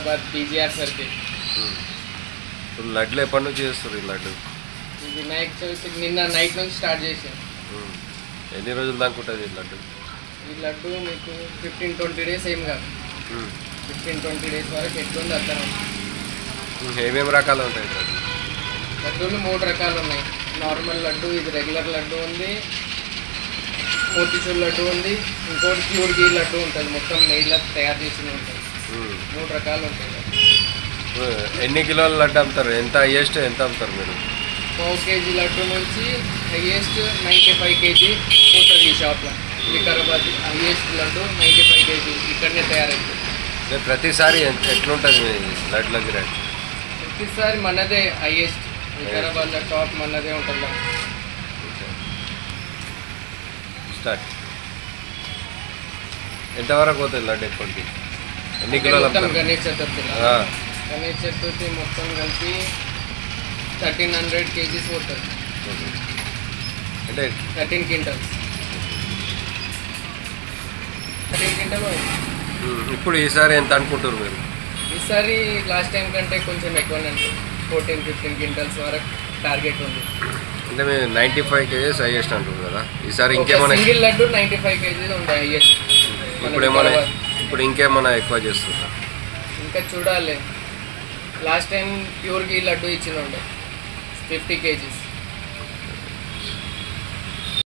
Vikarabad BGR circle. ఇప్పుడు లడ్లు ఎప్పటి నుంచి చేస్తారు ఈ లడ్డు? ఈ వినాయక చవితి నిన్న నైట్ నుంచి స్టార్ట్ చేసాం. ఎన్ని రోజులు దాకా ఉంటుంది ఈ లడ్డు? ఈ లడ్డు మీకు 15-20 డేస్ ఏం కాదు. 15-20 డేస్ వరకు ఎట్లుంది అర్థం. ఏమేమి రకాలు ఉంటాయి లడ్డు? లడ్డూలు 3 రకాలు ఉన్నాయి. నార్మల్ లడ్డు, ఇది రెగ్యులర్ లడ్డు ఉంది, మోతీచూర్ లడ్డు ఉంది, ఇంకోటి ప్యూర్ గీ లడ్డు ఉంటుంది, మొత్తం నెయ్యిలో తయారు చేసి ఉంటుంది. 3 రకాలు ఉంటాయి. ఎన్ని కిలోల లడ్డు అమ్ముతారు? ఎంత హైయెస్ట్ ఎంత అమ్ముతారు మీరు? 1 కేజీ లడ్డు నుంచి హైయెస్ట్ 95 కేజీ పోతుంది ఈ షాప్లో. వికారాబాద్ హైయెస్ట్ లడ్డు 95 కేజీ ఇక్కడనే తయారైంది. ప్రతిసారి ఎట్లుంటుంది మీ లడ్ల గిరాకీ? ప్రతిసారి మనదే హైయెస్ట్, వికారాబాద్లో టాప్ మనదే ఉంటుంది. స్టార్ట్ ఎంతవరకు పోతుంది లడ్డు ఎప్పటికి? ఎన్ని కిలోలు అమ్ముతారు? గణేష్ చతుర్థి మొత్తం కలిపి 1300 కేజీస్ పోతుంది. అంటే 13 క్వింటల్స్. 13 క్వింటల్. ఇప్పుడు ఈసారి ఎంత అనుకుంటారు మీరు? ఈసారి లాస్ట్ టైం కంటే కొంచెం ఎక్కువనే, 14-15 క్వింటల్స్ వరకు టార్గెట్ ఉంది. అంటే మేము 95 కేజీస్ హైయెస్ట్ అంటున్నారు కదా, ఈసారి ఇంకేమైనా? సింగిల్ లడ్డు 95 కేజీస్ ఉంటాయి హైయెస్ట్. ఇప్పుడు ఇంకేమైనా ఎక్కువ చేస్తున్నారు? ఇంకా చూడాలి. లాస్ట్ టైం ప్యూర్ గీ లడ్డు ఇచ్చిన ఉండే 50 కేజీస్.